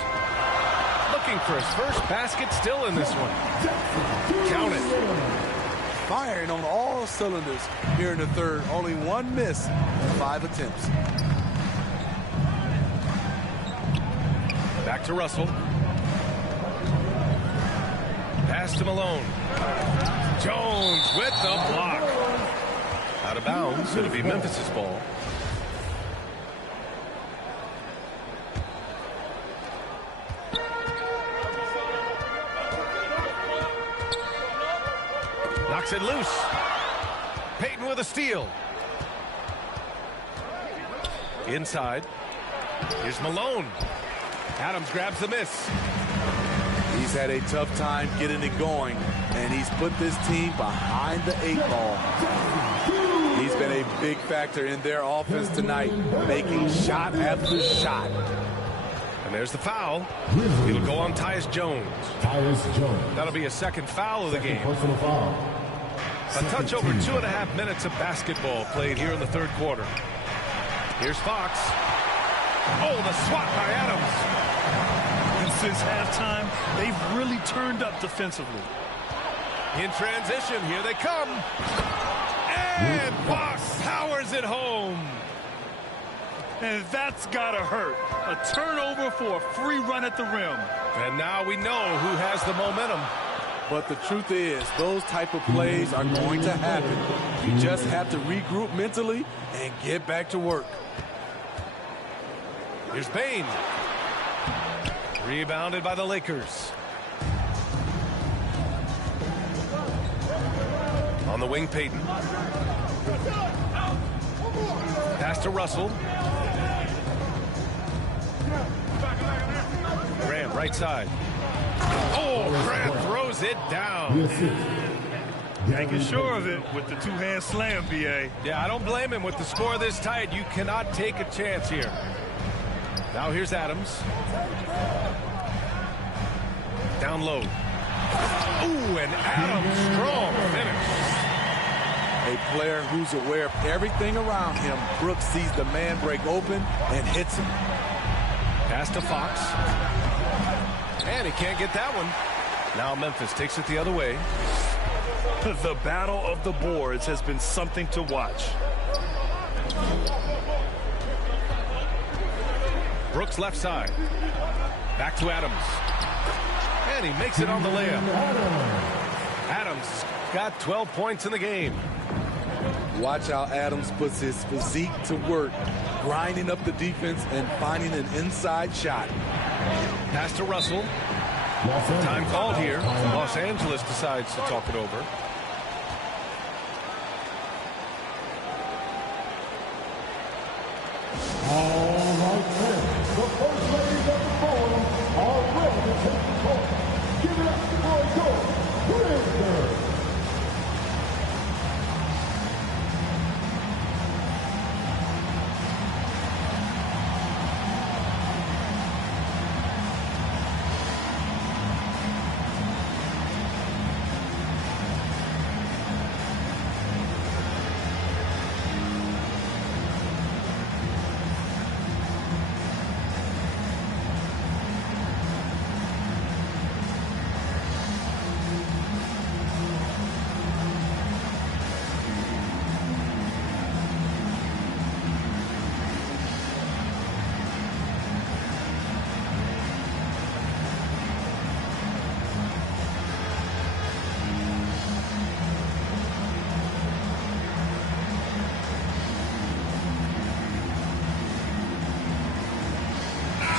Looking for his first basket, still in this one. Count it. Firing on all cylinders here in the third. Only one miss in 5 attempts. Back to Russell. Pass to Malone. Jones with the block. Out of bounds. It'll be Memphis's ball. Knocks it loose. Payton with a steal. Inside. Here's Malone. Adams grabs the miss. He's had a tough time getting it going, and he's put this team behind the 8 ball. He's been a big factor in their offense tonight, making shot after shot. And there's the foul. It'll go on Tyus Jones. That'll be a second foul of the game. A touch over 2.5 minutes of basketball played here in the third quarter. Here's Fox. Oh, the swat by Adams. And since halftime, they've really turned up defensively. In transition, here they come. And Fox powers it home. And that's gotta hurt. A turnover for a free run at the rim. And now we know who has the momentum. But the truth is, those type of plays are going to happen. You just have to regroup mentally and get back to work. Here's Bain. Rebounded by the Lakers. On the wing, Payton. Pass to Russell. Grant, right side. Oh, Grant throws it down. Making sure of it with the two-hand slam, B.A. Yeah, I don't blame him. With the score this tight, you cannot take a chance here. Now here's Adams. Down low. Ooh, and Adams, strong finish. A player who's aware of everything around him. Brooks sees the man break open and hits him. Pass to Fox. And he can't get that one. Now Memphis takes it the other way. The battle of the boards has been something to watch. Brooks left side. Back to Adams. And he makes it on the layup. Adams got 12 points in the game. Watch how Adams puts his physique to work, grinding up the defense and finding an inside shot. Pass to Russell. Time called here. Los Angeles decides to talk it over. All right, then. The first ladies of the forum are ready to take the court. Give it up for George Bridger.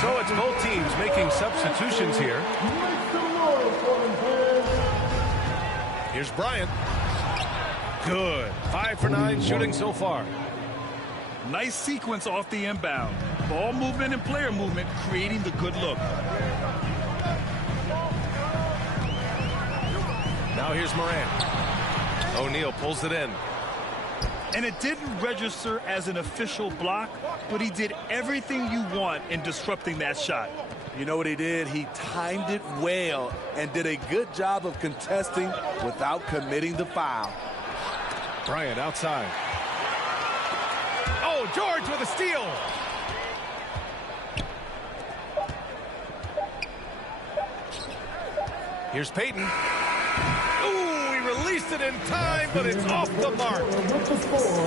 So it's both teams making substitutions here. Here's Bryant. Good. 5 for 9 shooting so far. Nice sequence off the inbound. Ball movement and player movement creating the good look. Now here's Morant. O'Neal pulls it in. And it didn't register as an official block, but he did everything you want in disrupting that shot. You know what he did? He timed it well and did a good job of contesting without committing the foul. Bryant outside. Oh, George with a steal. Here's Payton. Released it in time, but it's off the mark.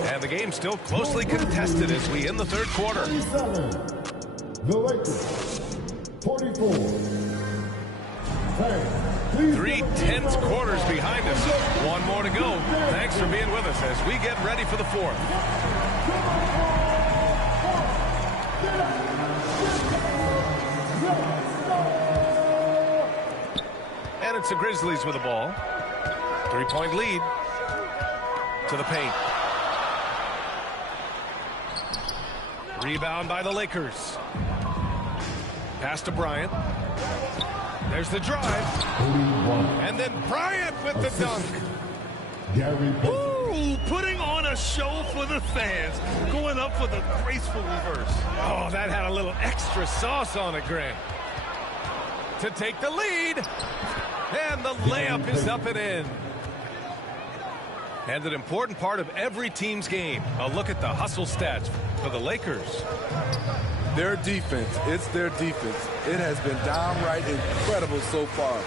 And the game's still closely contested as we end the third quarter. 37. The Lakers. 44. 3 tense quarters behind us. One more to go. Thanks for being with us as we get ready for the fourth. And it's the Grizzlies with the ball. 3-point lead to the paint. Rebound by the Lakers. Pass to Bryant. There's the drive. And then Bryant with the dunk. Ooh, putting on a show for the fans. Going up for the graceful reverse. Oh, that had a little extra sauce on it, Grant. To take the lead. And the layup is up and in. And an important part of every team's game. A look at the hustle stats for the Lakers. Their defense, it's their defense. It has been downright incredible so far.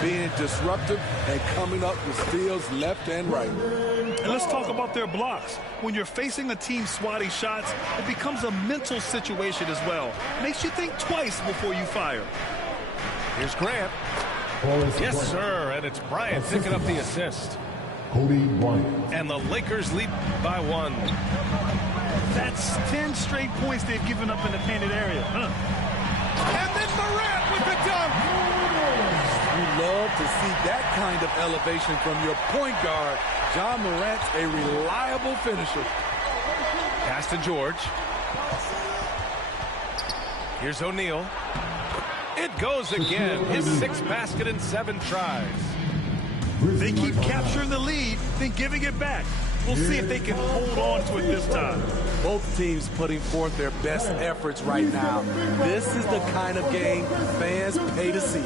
Being disruptive and coming up with steals left and right. And let's talk about their blocks. When you're facing a team swatting shots, it becomes a mental situation as well. Makes you think twice before you fire. Here's Grant. Yes, sir. And it's Bryant picking up the assist. And the Lakers lead by 1. That's 10 straight points they've given up in the painted area. And then Morant with the dunk. You love to see that kind of elevation from your point guard. John Morant's a reliable finisher. Pass to George. Here's O'Neal. It goes again. His 6th basket in 7 tries. They keep capturing the lead, then giving it back. We'll see if they can hold on to it this time. Both teams putting forth their best efforts right now. This is the kind of game fans pay to see.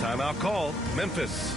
Timeout call, Memphis.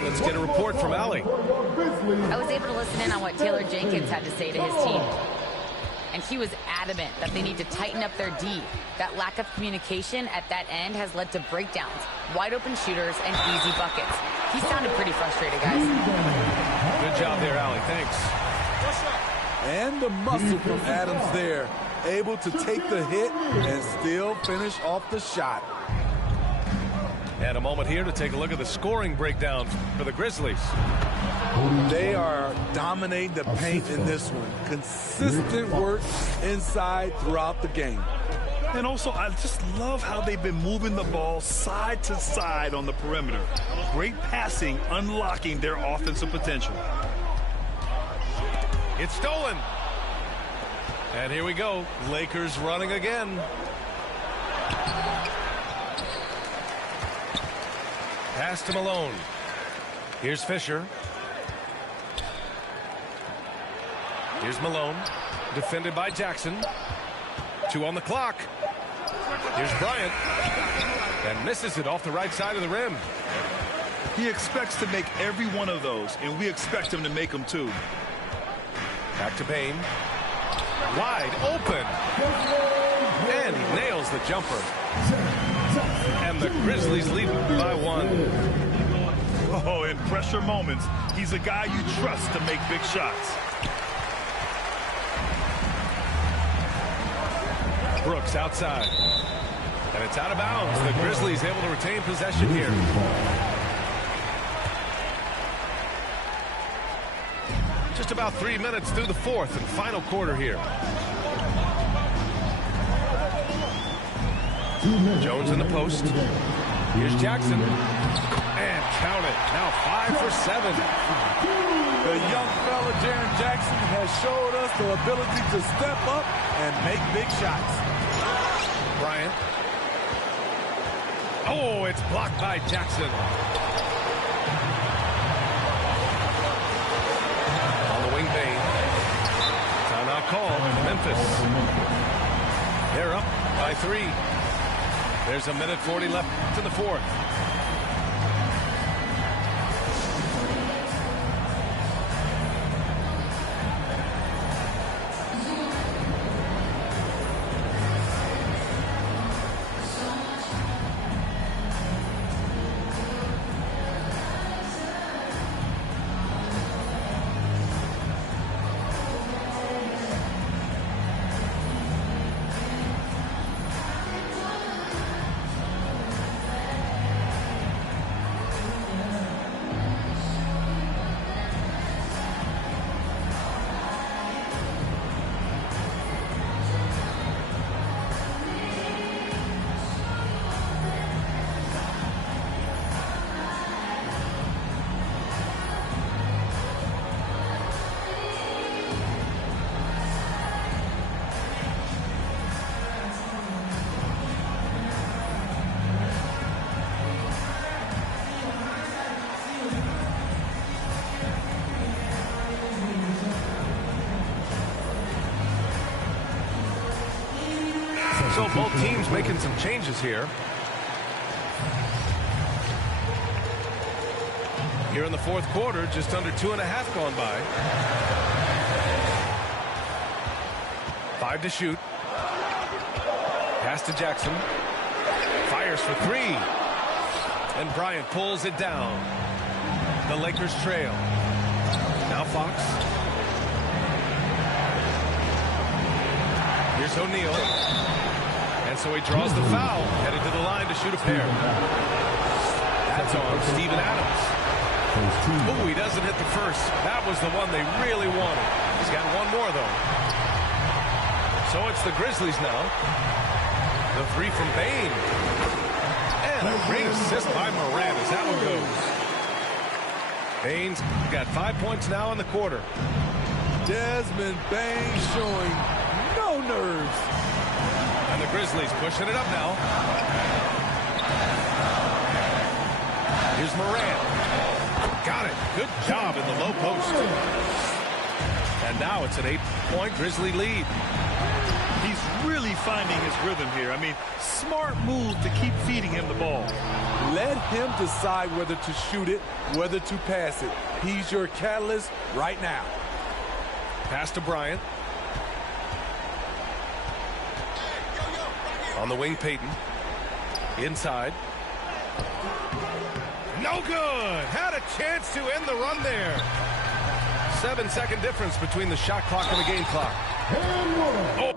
Let's get a report from Allie. I was able to listen in on what Taylor Jenkins had to say to his team. And he was adamant that they need to tighten up their D. That lack of communication at that end has led to breakdowns, wide open shooters, and easy buckets. He sounded pretty frustrated, guys. Good job there, Allie. Thanks. And the muscle from Adams there. Able to take the hit and still finish off the shot. And a moment here to take a look at the scoring breakdown for the Grizzlies. They are dominating the paint in this one. Consistent work inside throughout the game. And also, I just love how they've been moving the ball side to side on the perimeter. Great passing, unlocking their offensive potential. It's stolen. And here we go. Lakers running again. Pass to Malone. Here's Fisher. Here's Malone, defended by Jackson. 2 on the clock. Here's Bryant, and misses it off the right side of the rim. He expects to make every one of those, and we expect him to make them too. Back to Payne. Wide open. And he nails the jumper. And the Grizzlies lead by 1. Oh, in pressure moments, he's a guy you trust to make big shots. Brooks outside. And it's out of bounds. The Grizzlies able to retain possession here. Just about 3 minutes through the 4th and final quarter here. Jones in the post. Here's Jackson. And count it. Now 5 for 7. The young fella, Jaren Jackson, has showed us the ability to step up and make big shots. Bryant. Oh, it's blocked by Jackson. On the wing, Payne. Timeout call. Memphis. They're up by 3. There's a minute 40 left to the 4th. So both teams making some changes here. Here in the 4th quarter, just under 2.5 gone by. 5 to shoot. Pass to Jackson. Fires for 3. And Bryant pulls it down. The Lakers trail. Now Fox. Here's O'Neal. And so he draws the foul, headed to the line to shoot a pair. That's on Steven Adams. Oh, he doesn't hit the first. That was the one they really wanted. He's got one more, though. So it's the Grizzlies now. The 3 from Payne. And a great assist by Morant as that one goes. Payne's got 5 points now in the quarter. Desmond Bane showing no nerves. And the Grizzlies pushing it up now. Here's Morant. Got it. Good job in the low post. And now it's an 8-point Grizzly lead. He's really finding his rhythm here. I mean, smart move to keep feeding him the ball. Let him decide whether to shoot it, whether to pass it. He's your catalyst right now. Pass to Bryant. On the wing, Payton. Inside. No good. Had a chance to end the run there. 7-second difference between the shot clock and the game clock. Oh.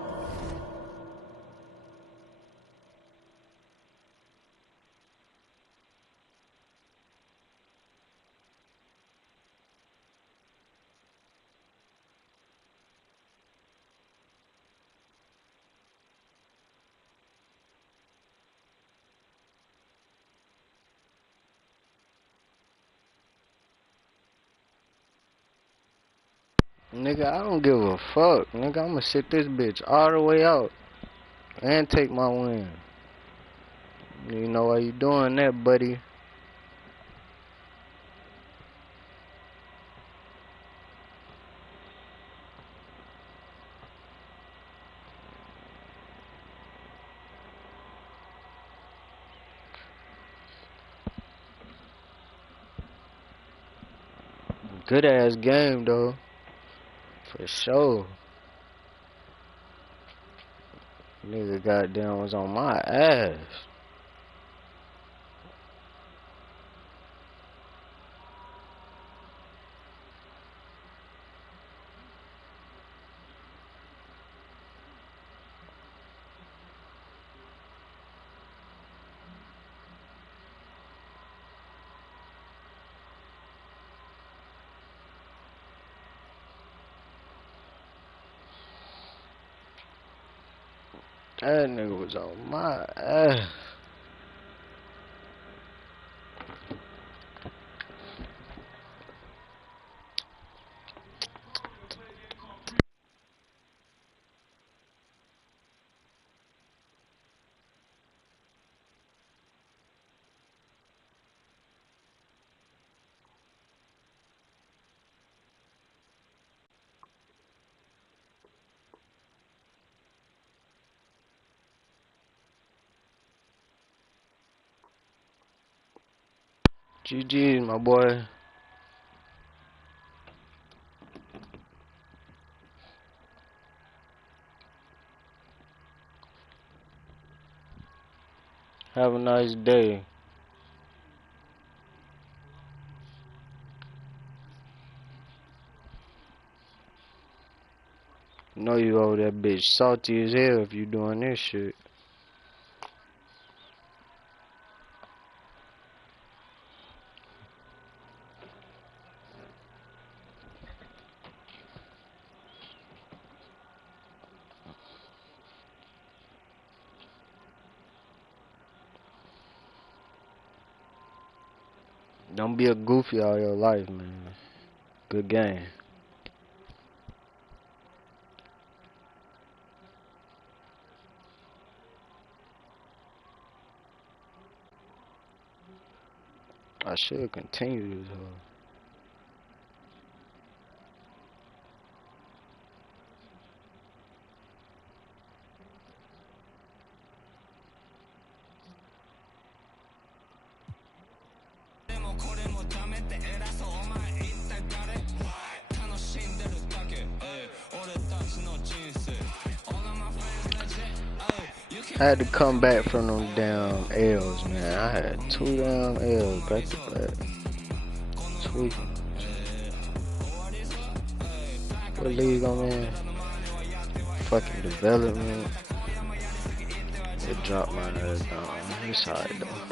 Nigga, I don't give a fuck. Nigga, I'ma sit this bitch all the way out and take my win. You know why you doing that, buddy? Good ass game though. For sure. Nigga goddamn was on my ass. That nigga was on my ass. GG's, my boy. Have a nice day. Know you over that bitch salty as hell if you doing this shit. Don't be a goofy all your life, man. Good game. I should continue this hoe. I had to come back from them damn L's, man. I had 2 damn L's back to back. Tweaking. What league I'm in? Fucking development. It dropped my ass down. It's alright though.